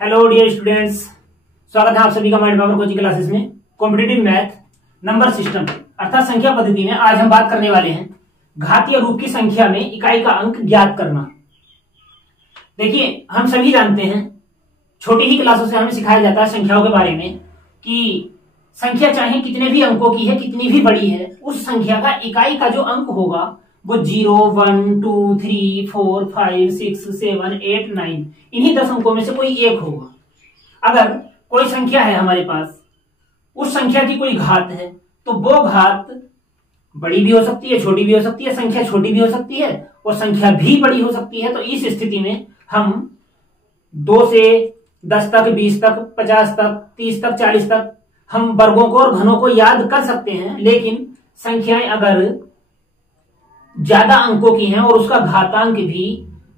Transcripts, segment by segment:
Hello dear students, स्वागत है आप सभी का माइंड पावर कोचिंग क्लासेस में। कॉम्पिटिटिव मैथ नंबर सिस्टम अर्थात संख्या पद्धति में आज हम बात करने वाले हैं घातीय रूप की संख्या में इकाई का अंक ज्ञात करना। देखिए, हम सभी जानते हैं, छोटी ही क्लासों से हमें सिखाया जाता है संख्याओं के बारे में कि संख्या चाहे कितने भी अंकों की है, कितनी भी बड़ी है, उस संख्या का इकाई का जो अंक होगा वो 0, 1, 2, 3, 4, 5, 6, 7, 8, 9 इन्हीं 10 अंकों में से कोई एक होगा। अगर कोई संख्या है हमारे पास, उस संख्या की कोई घात है, तो वो घात बड़ी भी हो सकती है, छोटी भी हो सकती है, संख्या छोटी भी हो सकती है और संख्या भी बड़ी हो सकती है। तो इस स्थिति में हम 2 से 10 तक, 20 तक, 50 तक, 30 तक, 40 तक हम वर्गों को और घनों को याद कर सकते हैं। लेकिन संख्याएं अगर ज्यादा अंकों की हैं और उसका घातांक भी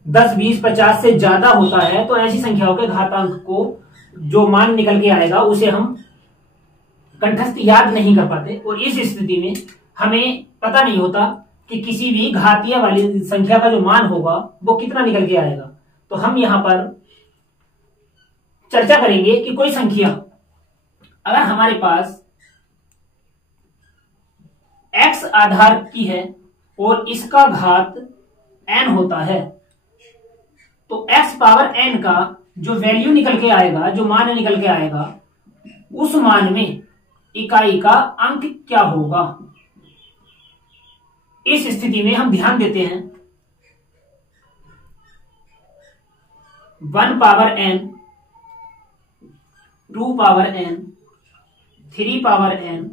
10, 20, 50 से ज्यादा होता है, तो ऐसी संख्याओं के घातांक को जो मान निकल के आएगा उसे हम कंठस्थ याद नहीं कर पाते और इस स्थिति में हमें पता नहीं होता कि किसी भी घातीय वाली संख्या का जो मान होगा वो कितना निकल के आएगा। तो हम यहां पर चर्चा करेंगे कि कोई संख्या अगर हमारे पास x आधार की है और इसका घात n होता है, तो x पावर n का जो वैल्यू निकल के आएगा, जो मान निकल के आएगा, उस मान में इकाई का अंक क्या होगा। इस स्थिति में हम ध्यान देते हैं 1 power n, 2 power n, 3 power n,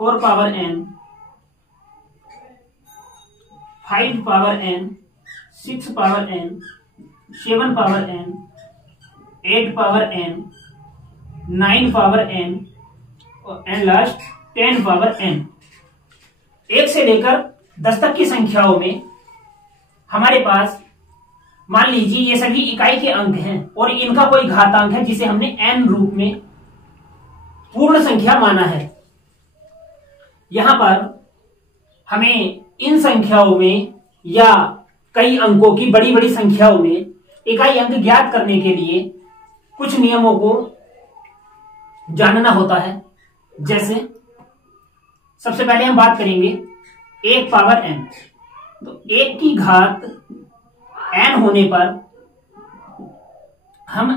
4 power n, 5 power n, 6 power n, 7 power n, 8 power n, 9 power n and last 10 power n। 1 से लेकर 10 तक की संख्याओं में हमारे पास मान लीजिए ये सभी इकाई के अंक हैं और इनका कोई घातांक है जिसे हमने n रूप में पूर्ण संख्या माना है। यहां पर हमें इन संख्याओं में या कई अंकों की बड़ी बड़ी संख्याओं में इकाई अंक ज्ञात करने के लिए कुछ नियमों को जानना होता है। जैसे सबसे पहले हम बात करेंगे 1 पावर n। तो 1 की घात n होने पर हम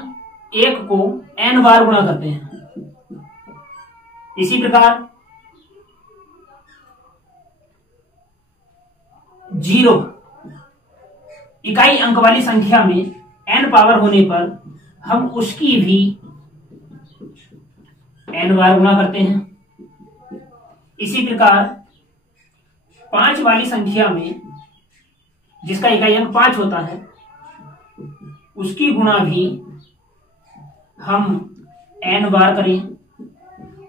1 को n बार गुणा करते हैं। इसी प्रकार 0 इकाई अंक वाली संख्या में n पावर होने पर हम उसकी भी n बार गुणा करते हैं। इसी प्रकार 5 वाली संख्या में, जिसका इकाई अंक 5 होता है, उसकी गुणा भी हम n बार करें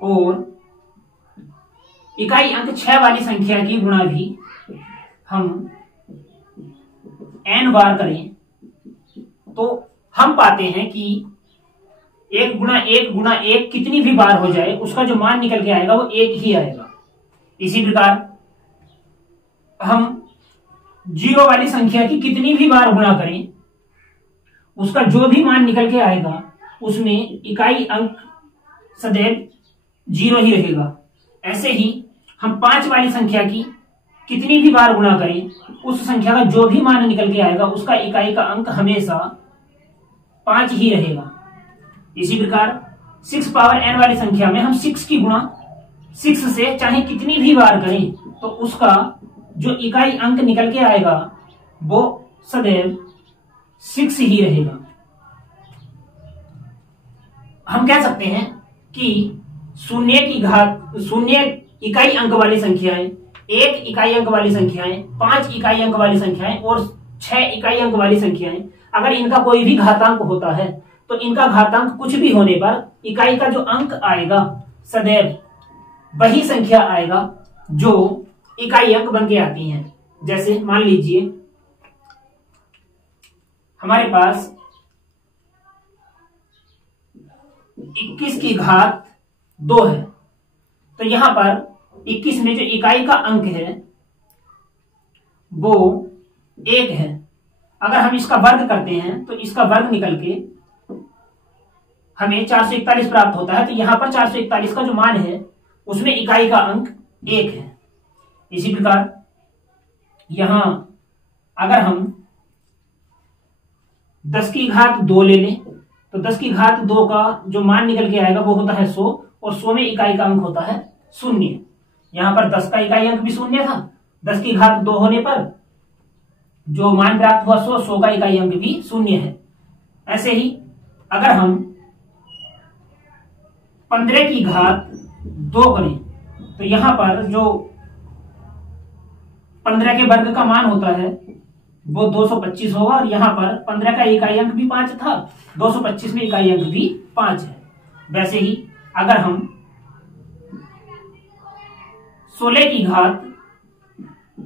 और इकाई अंक 6 वाली संख्या की गुणा भी हम n बार करें, तो हम पाते हैं कि 1 गुणा 1 गुणा 1 कितनी भी बार हो जाए उसका जो मान निकल के आएगा वो 1 ही आएगा। इसी प्रकार हम 0 वाली संख्या की कितनी भी बार गुणा करें, उसका जो भी मान निकल के आएगा उसमें इकाई अंक सदैव 0 ही रहेगा। ऐसे ही हम 5 वाली संख्या की कितनी भी बार गुणा करें, उस संख्या का जो भी मान निकल के आएगा उसका इकाई का अंक हमेशा 5 ही रहेगा। इसी प्रकार 6 पावर n वाली संख्या में हम 6 की गुणा 6 से चाहे कितनी भी बार करें तो उसका जो इकाई अंक निकल के आएगा वो सदैव 6 ही रहेगा। हम कह सकते हैं कि शून्य इकाई अंक वाली संख्याएं, 1 इकाई अंक वाली संख्याएं, 5 इकाई अंक वाली संख्याएं और 6 इकाई अंक वाली संख्याएं, अगर इनका कोई भी घातांक होता है तो इनका घातांक कुछ भी होने पर इकाई का जो अंक आएगा सदैव वही संख्या आएगा जो इकाई अंक बन के आती हैं। जैसे मान लीजिए हमारे पास 21 की घात 2 है, तो यहां पर 21 में जो इकाई का अंक है वो 1 है। अगर हम इसका वर्ग करते हैं तो इसका वर्ग निकल के हमें 441 प्राप्त होता है, तो यहां पर 441 का जो मान है उसमें इकाई का अंक 1 है। इसी प्रकार यहां अगर हम 10 की घात 2 ले लें तो 10 की घात 2 का जो मान निकल के आएगा वो होता है 100, और 100 में इकाई का अंक होता है 0। यहां पर 10 का इकाई अंक भी 0 था, 10 की घात 2 होने पर जो मान प्राप्त हुआ 100, 100 का इकाई अंक भी 0 है। ऐसे ही अगर हम 15 की घात 2 करें तो यहां पर जो 15 के वर्ग का मान होता है वो 225 होगा, और यहां पर 15 का इकाई अंक भी 5 था, 225 में इकाई अंक भी 5 है। वैसे ही अगर हम 16 की घात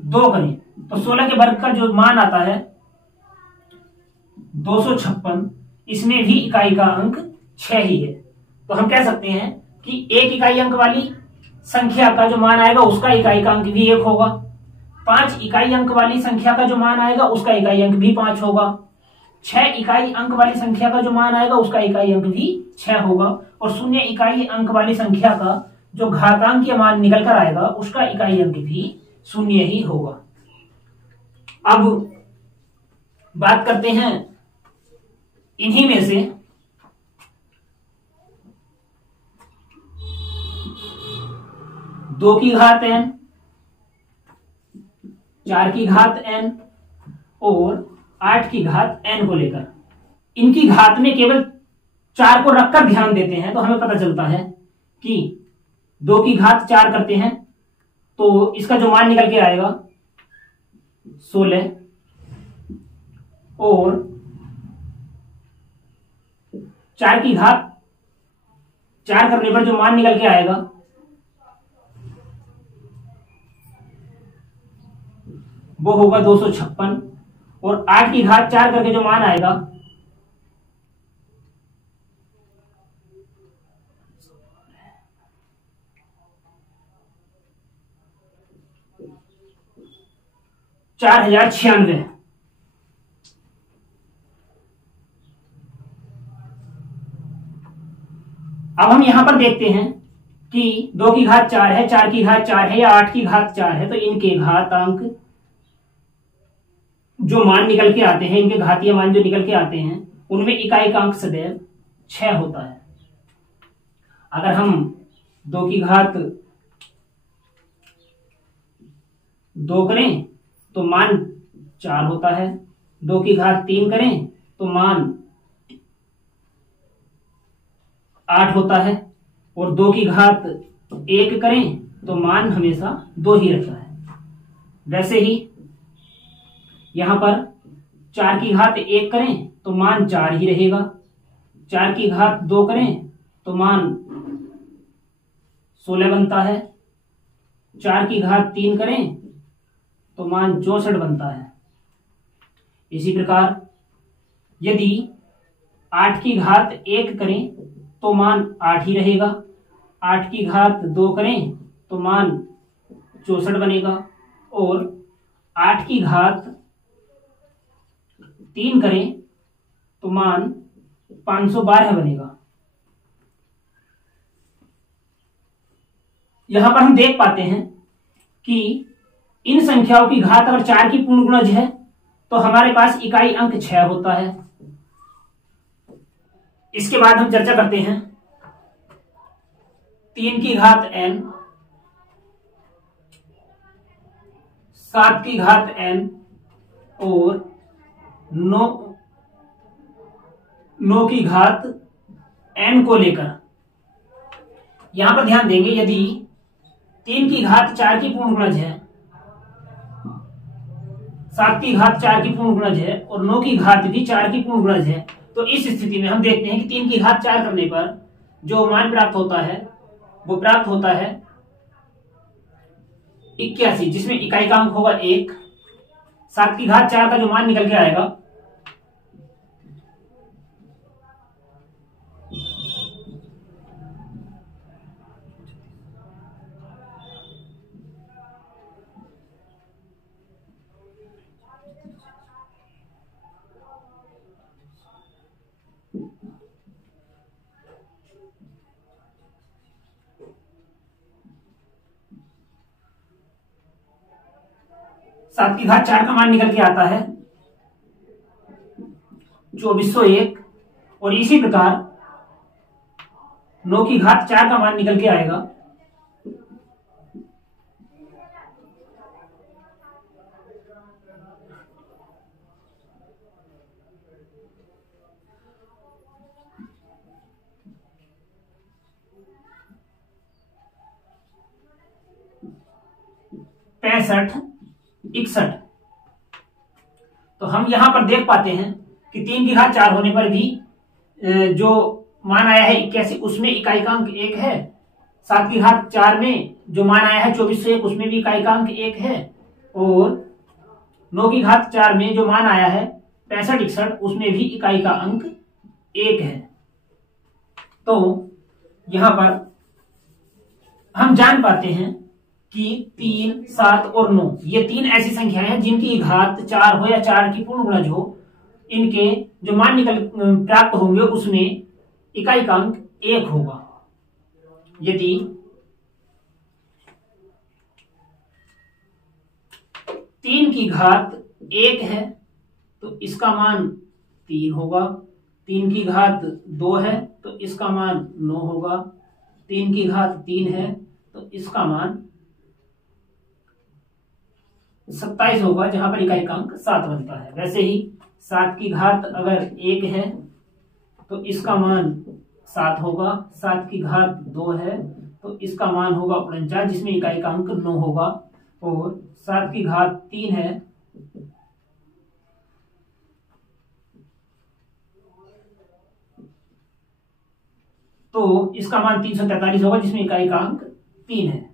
2 करें तो 16 के वर्ग का जो मान आता है 256, इसमें भी इकाई का अंक 6 ही है। तो हम कह सकते हैं कि 1 इकाई अंक वाली संख्या का जो मान आएगा उसका इकाई का अंक भी 1 होगा, 5 इकाई अंक वाली संख्या का जो मान आएगा उसका इकाई अंक भी 5 होगा, 6 इकाई अंक वाली संख्या का जो मान आएगा उसका इकाई अंक भी 6 होगा, और 0 इकाई अंक वाली संख्या का जो घातांकीय मान निकल कर आएगा उसका इकाई अंक भी 0 ही होगा। अब बात करते हैं इन्हीं में से 2 की घात n, 4 की घात n और 8 की घात n को लेकर। इनकी घात में केवल 4 को रखकर ध्यान देते हैं तो हमें पता चलता है कि 2 की घात 4 करते हैं तो इसका जो मान निकल के आएगा 16, और 4 की घात 4 करने पर जो मान निकल के आएगा वो होगा 256, और 8 की घात 4 करके जो मान आएगा चार 4096। अब हम यहां पर देखते हैं कि 2 की घात 4 है, 4 की घात 4 है या 8 की घात 4 है, तो इनके घातांक जो मान निकल के आते हैं, इनके घातीय मान जो निकल के आते हैं उनमें इकाई का अंक सदैव 6 होता है। अगर हम 2 की घात 2 करें तो मान 4 होता है, 2 की घात 3 करें तो मान 8 होता है, और 2 की घात 1 करें तो मान हमेशा 2 ही रहता है। वैसे ही यहां पर 4 की घात 1 करें तो मान 4 ही रहेगा, 4 की घात 2 करें तो मान 16 बनता है, 4 की घात 3 करें तो मान 64 बनता है। इसी प्रकार यदि 8 की घात 1 करें तो मान 8 ही रहेगा, 8 की घात 2 करें तो मान 64 बनेगा, और 8 की घात 3 करें तो मान 512 बनेगा। यहां पर हम देख पाते हैं कि इन संख्याओं की घात अगर 4 की पूर्ण गुणज है तो हमारे पास इकाई अंक 6 होता है। इसके बाद हम चर्चा करते हैं 3 की घात n, 7 की घात n और 9 की घात n को लेकर। यहां पर ध्यान देंगे यदि 3 की घात 4 की पूर्ण गुणज है, 7 की घात 4 की पूर्ण गुणज है और 9 की घात भी 4 की पूर्ण गुणज है, तो इस स्थिति में हम देखते हैं कि 3 की घात 4 करने पर जो मान प्राप्त होता है वो प्राप्त होता है 81, जिसमें इकाई का अंक होगा 1। 7 की घात 4 का जो मान निकल के आएगा 7 की घात 4 का मान निकल के आता है 2401, और इसी प्रकार 9 की घात 4 का मान निकल के आएगा 6561। तो हम यहां पर देख पाते हैं कि 3 की घात 4 होने पर भी जो मान आया है 81, उसमें इकाई का अंक 1 है। 7 की घात 4 में जो मान आया है 2401, उसमें भी इकाई का अंक 1 है। और 9 की घात 4 में जो मान आया है 6561, उसमें भी इकाई का अंक 1 है। तो यहां पर हम जान पाते हैं कि 3, 7 और 9 ये 3 ऐसी संख्याएं हैं जिनकी घात 4 हो या 4 की पूर्ण गुणज हो, इनके जो मान निकल प्राप्त होंगे उसमें इकाई का अंक 1 होगा। यदि 3 की घात 1 है तो इसका मान 3 होगा। 3 की घात 2 है तो इसका मान 9 होगा। 3 की घात 3 है तो इसका मान 27 होगा, जहां पर इकाई का अंक 7 बनता है। वैसे ही 7 की घात अगर 1 है तो इसका मान 7 होगा। 7 की घात 2 है तो इसका मान होगा 49, जिसमें इकाई का अंक 9 होगा। और 7 की घात 3 है तो इसका मान 343 होगा, जिसमें इकाई का अंक 3 है।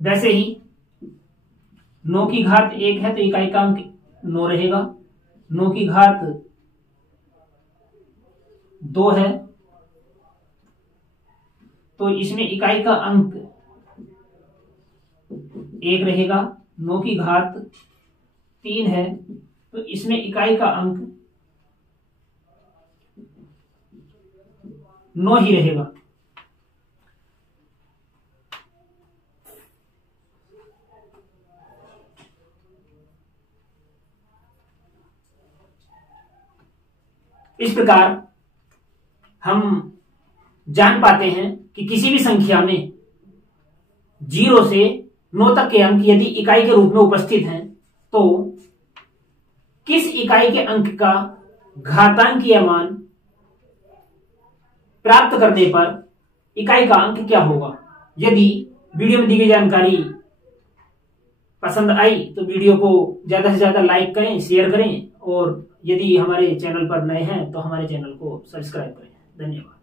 वैसे ही 9 की घात 1 है तो इकाई का अंक 9 रहेगा। 9 की घात 2 है तो इसमें इकाई का अंक 1 रहेगा। 9 की घात 3 है तो इसमें इकाई का अंक 9 ही रहेगा। इस प्रकार हम जान पाते हैं कि किसी भी संख्या में 0 से 9 तक के अंक यदि इकाई के रूप में उपस्थित हैं तो किस इकाई के अंक का घातांकीय मान प्राप्त करने पर इकाई का अंक क्या होगा। यदि वीडियो में दी गई जानकारी पसंद आई तो वीडियो को ज्यादा से ज्यादा लाइक करें, शेयर करें, और यदि हमारे चैनल पर नए हैं तो हमारे चैनल को सब्सक्राइब करें। धन्यवाद।